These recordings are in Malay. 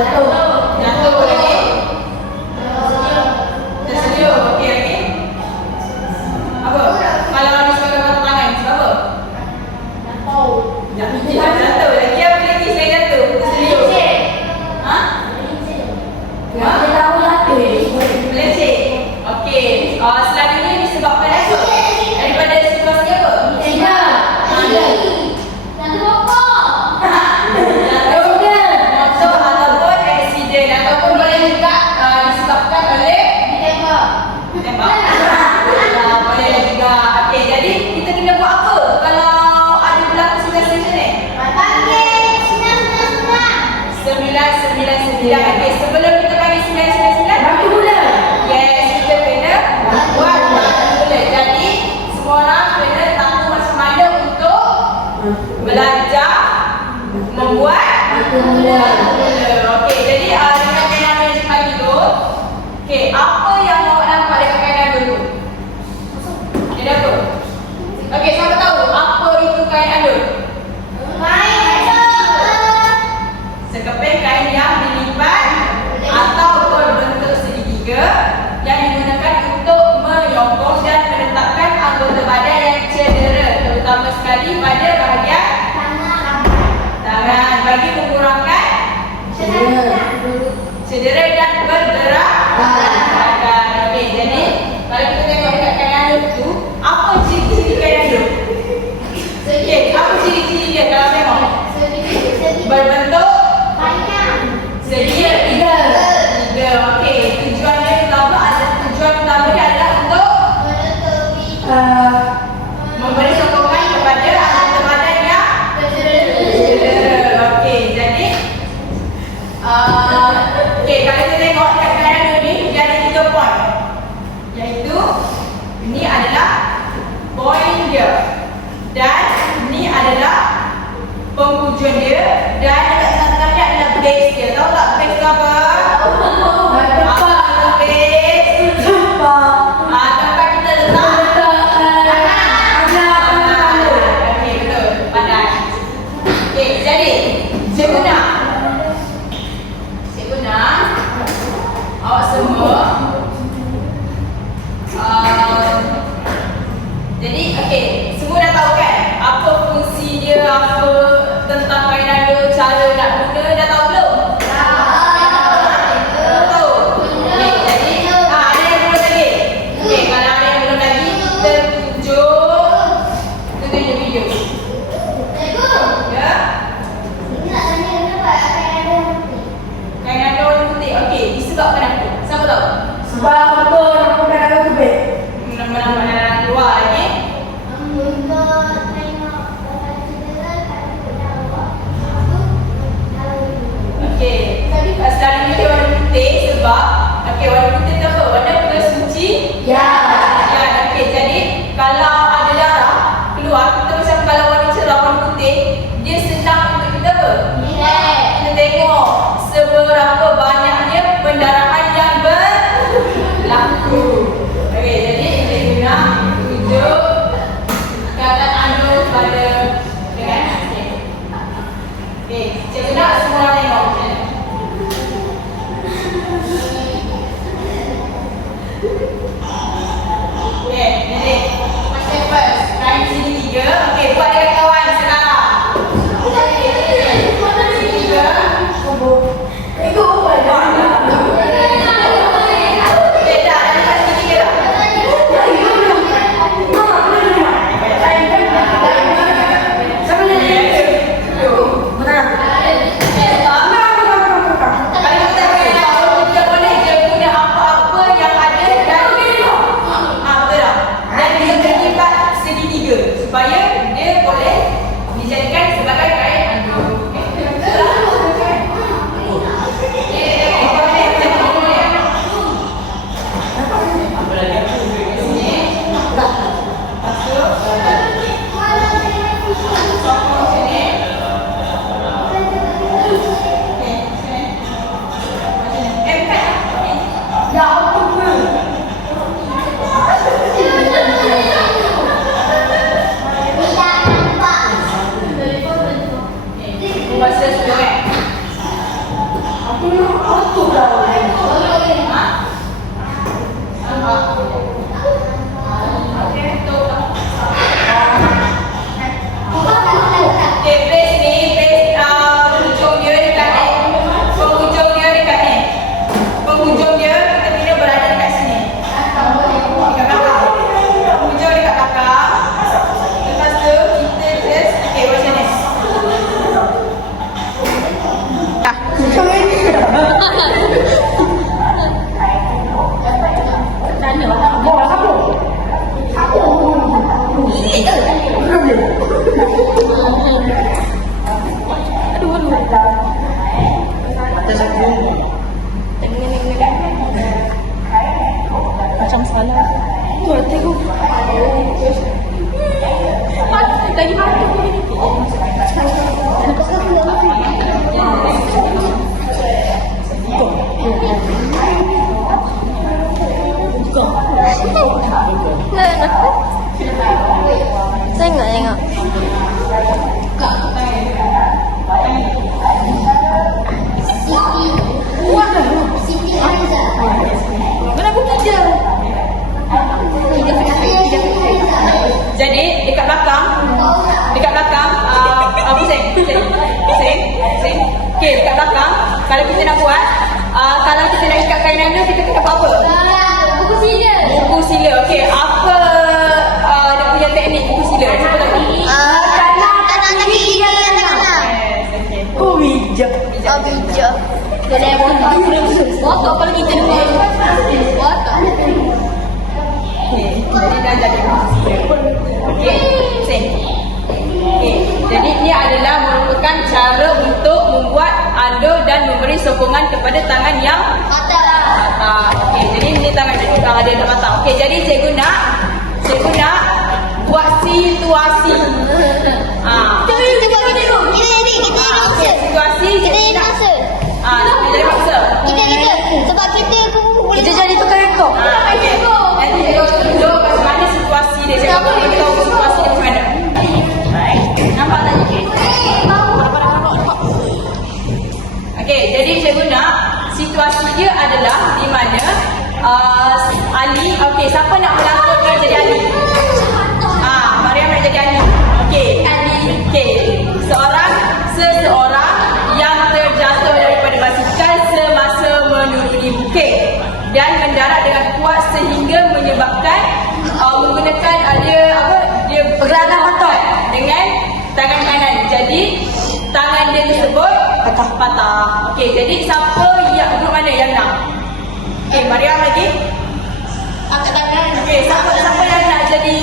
Claro. buat aku mula. Okey, jadi uh, dengan kainan yang cepat itu, okey, apa yang awak nampak kain kainan dulu? Ada apa? Okey, siapa tahu apa itu kain dulu? Kain kacau. Sekeping kain Generate and birth there are kita nak buat, uh, kalau kita nak ikat kain anda, kita kena buat apa? Buku sila. Buku sila. Okay, apa uh, dia punya teknik buku sila? Siapa tahu? kanan kaki kanan kanan. Yes, okay. Oh, bijak. Oh bijak. Jadi botak. Botak kalau kita dengar. Botak. Okay, jadi dah jadi buku sila. Okay, pusing. Okay, jadi ini adalah merupakan cara untuk membuat memberi sokongan kepada tangan yang Mata. patah. Okey, jadi ini tangan dia uh, ada dah patah. Okey, jadi cikgu nak cikgu nak buat situasi. Ah. Kita kita buat kita dulu. Kita jadi kita jadi masa. Situasi Kita jadi masa. Ah, kita jadi masa. Kita kita sebab kita kumpul boleh. Kita jadi tukar rekod. Ah, okey. Nanti cikgu tunjuk macam mana situasi dia. Cikgu situasi dia adalah di mana uh, Ali, okey, siapa nak melakukan jadi Ali? Ah, Mariam nak jadi Ali. Tersebut patah patah. Okey, jadi siapa yang grup mana yang nak? Okey, Mariam lagi. Angkat tangan. Okey, siapa siapa yang nak jadi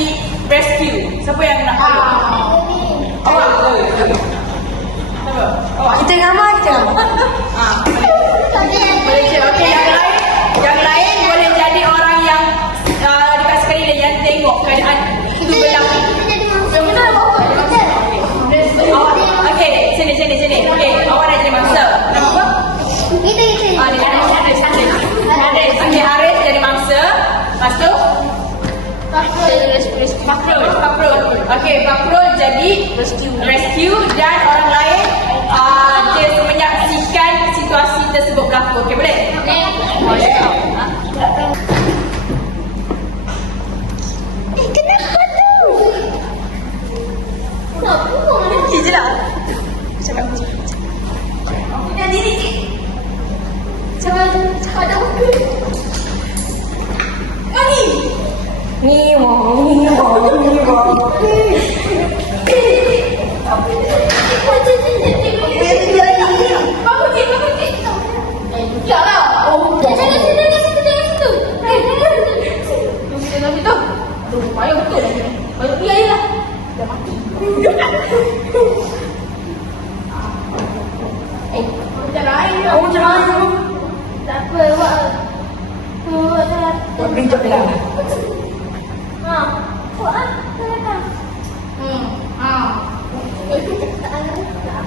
rescue? Siapa yang nak? Awak. Siapa?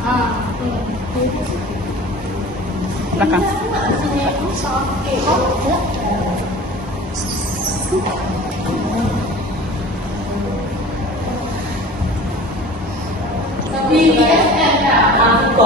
Tapi, 啊，对。那 VFSM 啊，全部